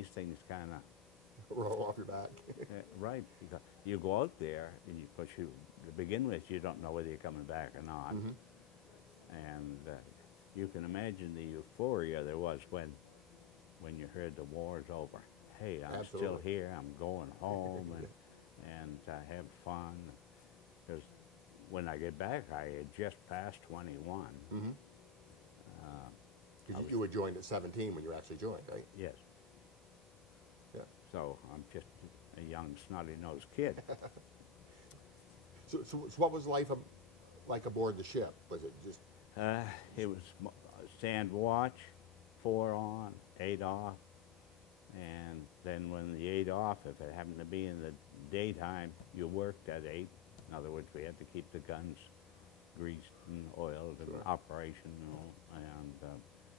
these things kind of Roll off your back. right, because you go out there and to begin with, you don't know whether you're coming back or not. And you can imagine the euphoria there was when you heard the war's over. Hey, I'm Absolutely. still here, I'm going home, and have fun. Because when I get back, I had just passed 21. Because you were joined at 17 when you actually joined, right? Yes. Yeah. So I'm just a young, snotty-nosed kid. So what was life like aboard the ship? Was it just... It was stand watch, 4 on, 8 off, and then when the 8 off, if it happened to be in the daytime, you worked at 8. In other words, we had to keep the guns greased and oiled and operational and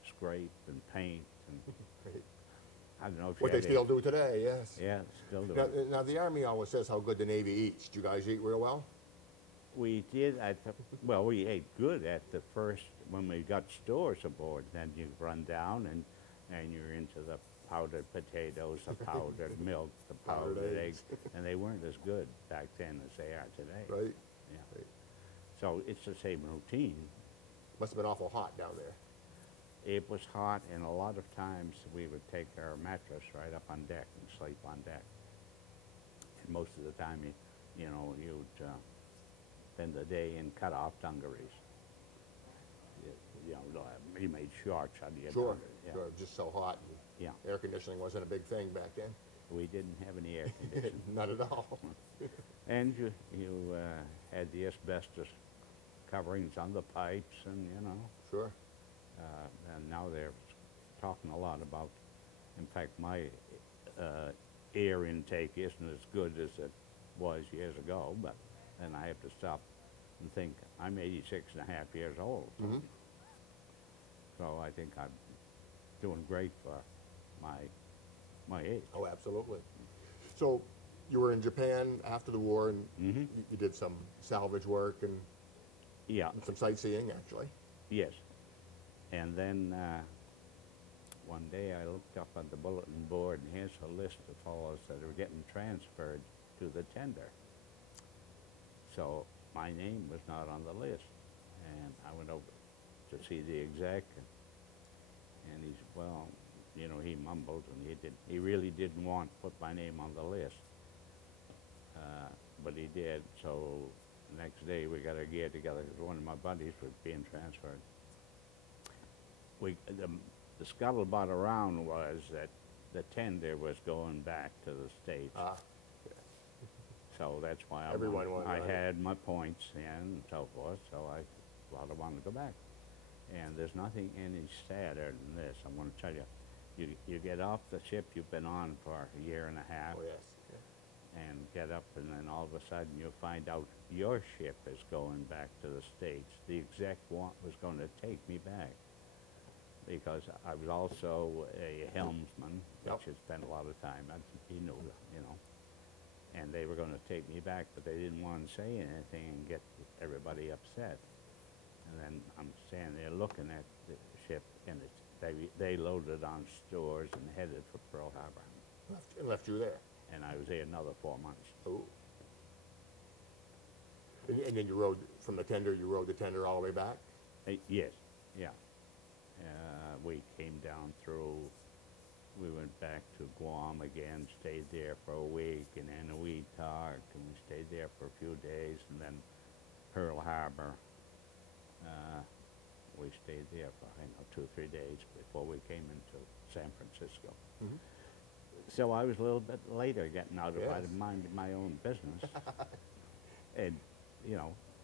scrape and paint and I don't know if what they still do today, yes. Yeah, still do. Now the Army always says how good the Navy eats. Do you guys eat real well? We did well, we ate good at the first, when we got stores aboard. Then you run down and you're into the powdered potatoes, the powdered milk, the powdered eggs, and they weren't as good back then as they are today. Right. Yeah. Right. So it's the same routine. Must have been awful hot down there. It was hot, and a lot of times we would take our mattress right up on deck and sleep on deck. And most of the time, you'd spend the day in cut-off dungarees. You made shorts out of your Sure, yeah. sure, just so hot. Yeah. Air conditioning wasn't a big thing back then. We didn't have any air conditioning. Not at all. And you had the asbestos coverings on the pipes, and Sure. and now they're talking a lot about, in fact, my air intake isn't as good as it was years ago, but then I have to stop and think, I'm 86 and a half years old. So I think I'm doing great for my age. Oh, absolutely. So you were in Japan after the war, and you did some salvage work and some sightseeing, actually. Yes. And then one day I looked up on the bulletin board, and here's a list of fellows that are getting transferred to the tender. So my name was not on the list. And I went over to see the exec, and he said, well, he mumbled, and he really didn't want to put my name on the list. But he did, so the next day we got our gear together because one of my buddies was being transferred. The scuttlebutt around was that the tender was going back to the States. So that's why I had my points and so forth, so I wanted to go back. And there's nothing any sadder than this. I'm going to tell you, you get off the ship you've been on for a year and a half, Oh, yes. and get up, and then all of a sudden you find out your ship is going back to the States. The exec was going to take me back because I was also a helmsman, which had spent a lot of time. He knew, and they were going to take me back, but they didn't want to say anything and get everybody upset. And then I'm standing there looking at the ship, and they loaded on stores and headed for Pearl Harbor. And left you there. And I was there another 4 months. Oh. And then you rode, from the tender, you rode the tender all the way back? Yes, yeah. We came down through, we went back to Guam again, stayed there for a week, and then we talked, and we stayed there for a few days, and then Pearl Harbor. We stayed there for, 2 or 3 days before we came into San Francisco. So I was a little bit later getting out if I'd minded my own business and,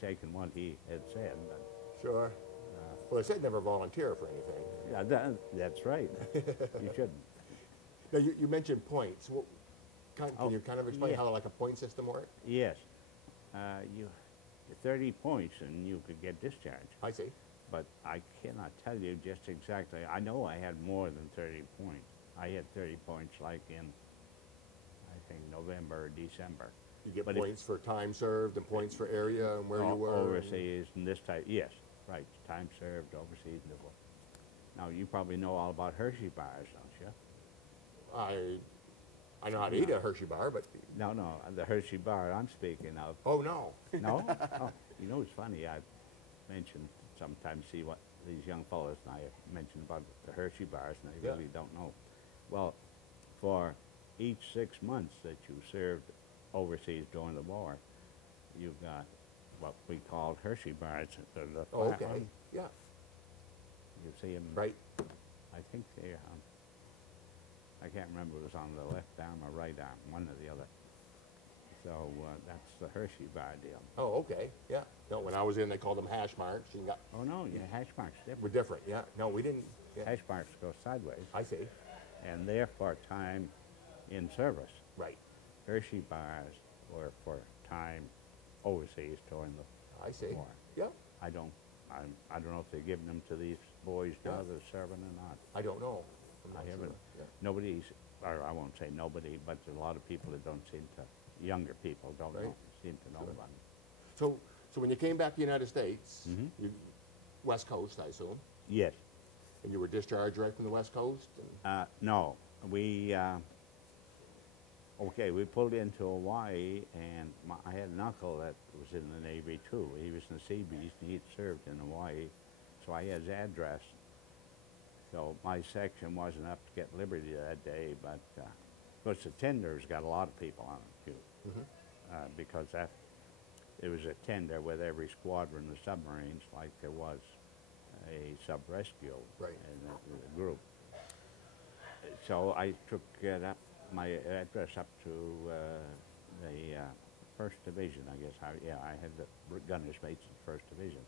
taking what he had said. But, sure. Well, they said never volunteer for anything. Yeah, that's right. You shouldn't. Now, you mentioned points. Well, can you kind of explain how like a point system works? Yes. You 30 points and you could get discharged. I see. But I cannot tell you just exactly. I know I had more than 30 points. I had 30 points like in, I think, November or December. You get points for time served and points for area and where you were? Overseas and this type, yes, right. Time served, overseas. Now, you probably know all about Hershey bars, don't you? I know how to eat a Hershey bar, but No, the Hershey bar I'm speaking of. oh no. No? Oh, you know, it's funny. I mentioned sometimes, see what these young fellows and I mention about the Hershey bars, and they Yeah. really don't know. Well, for each 6 months that you served overseas during the war, you got what we called Hershey bars. The Oh, flat okay. one. Yeah. You see them. Right. I think they, I can't remember if it was on the left arm or right arm, one or the other. So that's the Hershey bar deal. Oh, okay. Yeah. No, when I was in, they called them hash marks. You got Oh no, yeah, hash marks We're different. different. Yeah. No, we didn't. Yeah. Hash marks go sideways, I see. and they're for time in service. Right. Hershey bars were for time overseas during the I see. war. Yeah. I don't know if they're giving them to these boys now Yeah. that are serving or not. I don't know. I'm not I sure. haven't. Yeah. Nobody's, or I won't say nobody, but there's a lot of people that don't seem to. Younger people don't Right. seem to know Sure. about it. So when you came back to the United States, Mhm. you, West Coast, I assume, Yes. and you were discharged right from the West Coast. And, No, we, okay, we pulled into Hawaii, and I had an uncle that was in the Navy too. He was in the Seabees, and he'd served in Hawaii, so I had his address. So my section wasn't up to get Liberty that day, but, of course, the tender's got a lot of people on it too, Mhm. because it was a tender with every squadron of submarines, like there was a sub-rescue Right. in the group. So I took it up, my address up to the First Division, I guess. I had the gunner's mates in the First Division,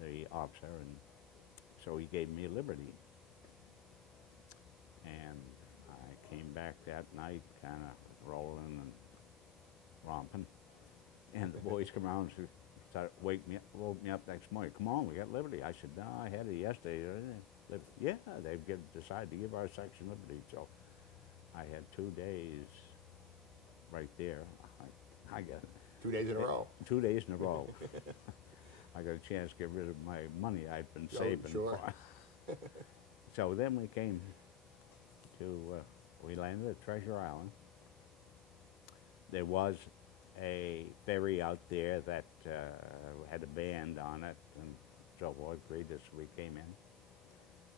the officer, and so he gave me liberty. And I came back that night, kind of rolling and romping, and the boys come around and started woke me up next morning. Come on, we got liberty. I said, no, I had it yesterday. Yeah, they've decided to give our section liberty. So I had 2 days right there. I got 2 days in a row. 2 days in a row. I got a chance to get rid of my money I'd been Oh, saving sure. for. So then we came to, we landed at Treasure Island. There was a ferry out there that had a band on it and so forth, greeted us. We came in,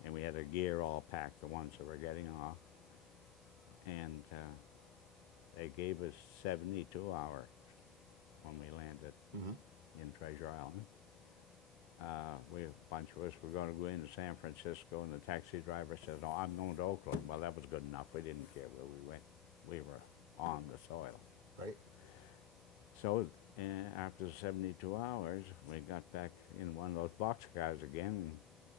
and we had our gear all packed, the ones that were getting off, and they gave us 72 hours when we landed Mhm. in Treasure Island. A bunch of us were going to go into San Francisco, and the taxi driver said, "No, I'm going to Oakland." Well, that was good enough. We didn't care where we went. We were on the soil. Right. So after 72 hours, we got back in one of those boxcars again and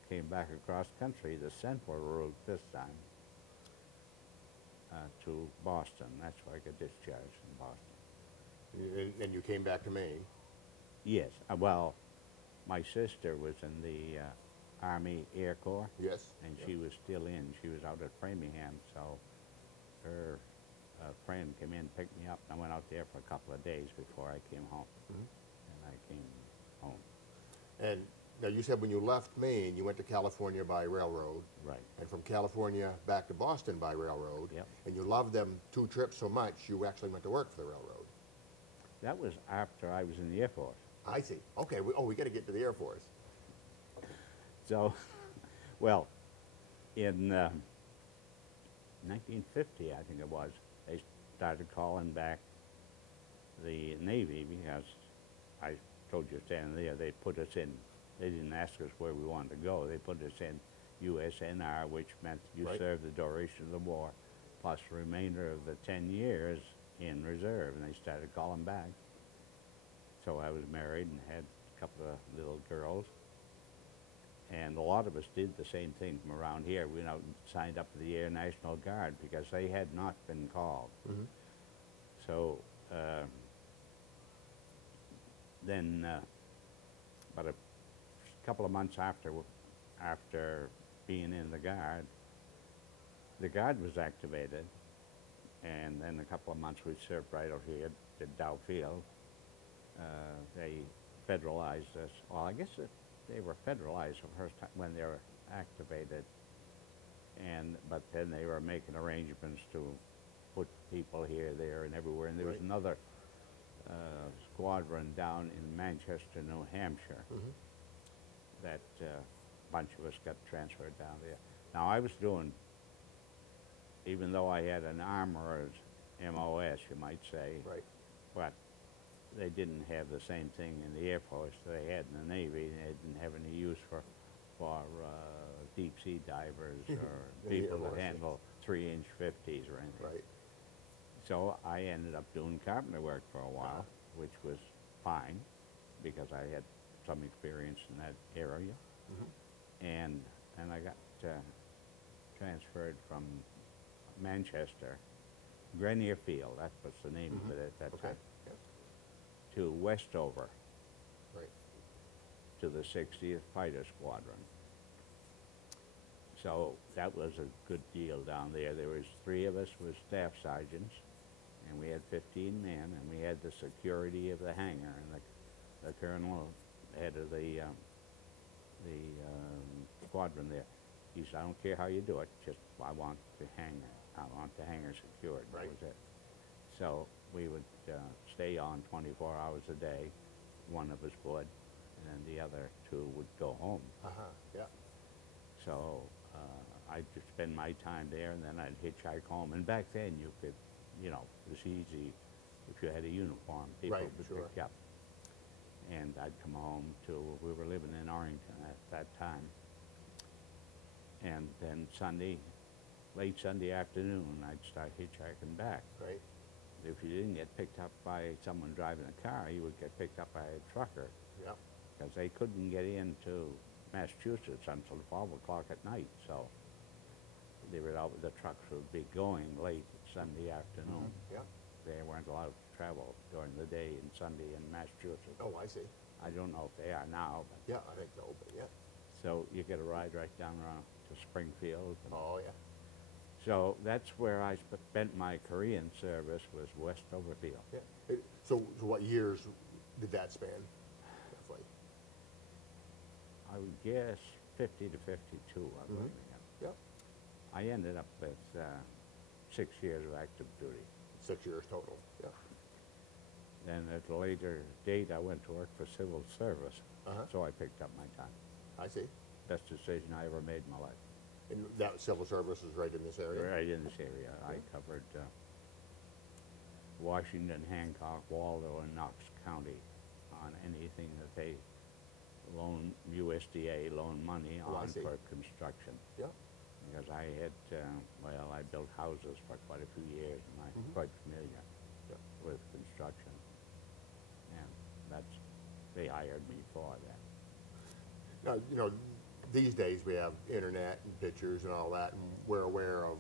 came back across country, the Central route this time, to Boston. That's where I got discharged in Boston. And you came back to Maine. Yes. Well, my sister was in the Army Air Corps, Yes. and Yeah. she was still in. She was out at Framingham, so her friend came in, picked me up, and I went out there for a couple of days before I came home. Mhm. And I came home. And now you said when you left Maine, you went to California by railroad, Right. and from California back to Boston by railroad. Yep. And you loved them 2 trips so much, you actually went to work for the railroad. That was after I was in the Air Force. I see. Okay. We got to get to the Air Force. So, well, in 1950, I think it was, they started calling back the Navy because I told you standing there, they put us in, they didn't ask us where we wanted to go. They put us in USNR, which meant you Right. served the duration of the war, plus the remainder of the 10 years in reserve, and they started calling back. So I was married and had a couple of little girls. And a lot of us did the same thing from around here. We signed up for the Air National Guard because they had not been called. Mm-hmm. So then, about a couple of months after being in the Guard was activated, and then a couple of months we served right out here at Dow Field. They federalized us. Well, I guess they were federalized the first time when they were activated But then they were making arrangements to put people here, there, and everywhere. And there was another squadron down in Manchester, New Hampshire, that a bunch of us got transferred down there. Now, I was doing, even though I had an armorer's MOS, you might say, but they didn't have the same thing in the Air Force they had in the Navy. They didn't have any use for deep sea divers or people that handle 3-inch 50s or anything. So I ended up doing carpenter work for a while, which was fine because I had some experience in that area. And I got transferred from Manchester, Grenier Field, that was the name of it at that time, to Westover, to the 60th Fighter Squadron. So that was a good deal down there. There was 3 of us was staff sergeants, and we had 15 men, and we had the security of the hangar, and the colonel, head of the squadron there. He said, I don't care how you do it, just I want the hangar secured. That was it. So we would stay on 24 hours a day. One of us would, and then the other 2 would go home. So I'd just spend my time there, and then I'd hitchhike home. And back then, you could, you know, it was easy. If you had a uniform, people would pick you up. And I'd come home we were living in Arlington at that time. And then late Sunday afternoon, I'd start hitchhiking back. If you didn't get picked up by someone driving a car, you would get picked up by a trucker. Because they couldn't get into Massachusetts until 12 o'clock at night. So the trucks would be going late Sunday afternoon. There weren't allowed to travel during the day in Sunday in Massachusetts. Oh, I see. I don't know if they are now. But I think so, but So you get a ride right down around to Springfield. So that's where I spent my Korean service, was Westover Field. So what years did that span, roughly? I would guess 50 to 52, I believe. I ended up with 6 years of active duty. 6 years total, Then at a later date, I went to work for civil service, so I picked up my time. I see. Best decision I ever made in my life. And that civil service was right in this area? Right in this area. I covered Washington, Hancock, Waldo, and Knox County on anything that they USDA loan money on for construction. Because I had, I built houses for quite a few years, and I'm quite familiar with construction. And they hired me for that. Now, you know, these days we have internet and pictures and all that, and we're aware of,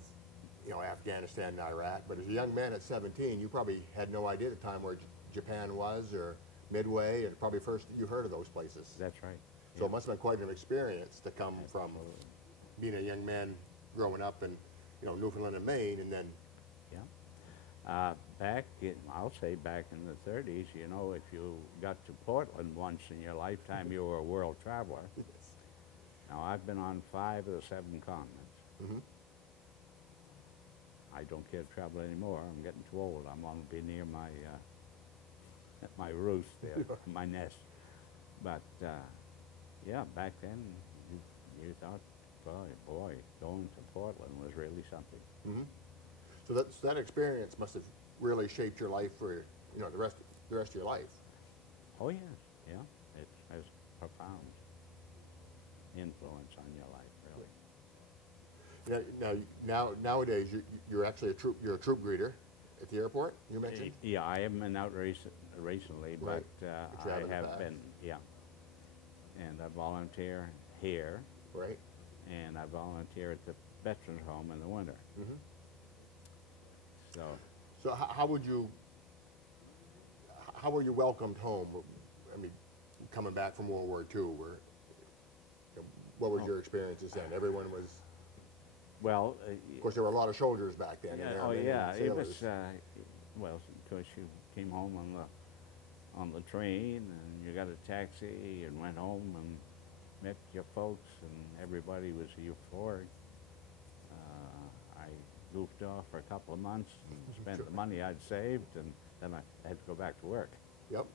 you know, Afghanistan and Iraq. But as a young man at 17, you probably had no idea at the time where Japan was, or Midway, and probably first you heard of those places. That's right. So it must have been quite an experience to come from being a young man growing up in, you know, Newfoundland and Maine, and then. I'll say back in the 30s, you know, if you got to Portland once in your lifetime, you were a world traveler. Now, I've been on 5 of the 7 continents. I don't care to travel anymore. I'm getting too old. I'm going to be near my roost there, my nest. But, back then, you thought, boy, going to Portland was really something. So that experience must have really shaped your life for, you know, the rest of your life. Oh, yes, it has profound influence on your life, really. Nowadays, you're actually you're a troop greeter at the airport, you mentioned? Yeah, I haven't been out recently, but I have been, And I volunteer here. And I volunteer at the Veterans Home in the winter. So how were you welcomed home? I mean, coming back from World War II, what were your experiences then? Everyone was. Well, of course, there were a lot of soldiers back then. It was. Well, of course, you came home on the train, and you got a taxi, and went home and met your folks, and everybody was euphoric. goofed off for a couple of months, spent Sure. the money I'd saved, and then I had to go back to work. Yep,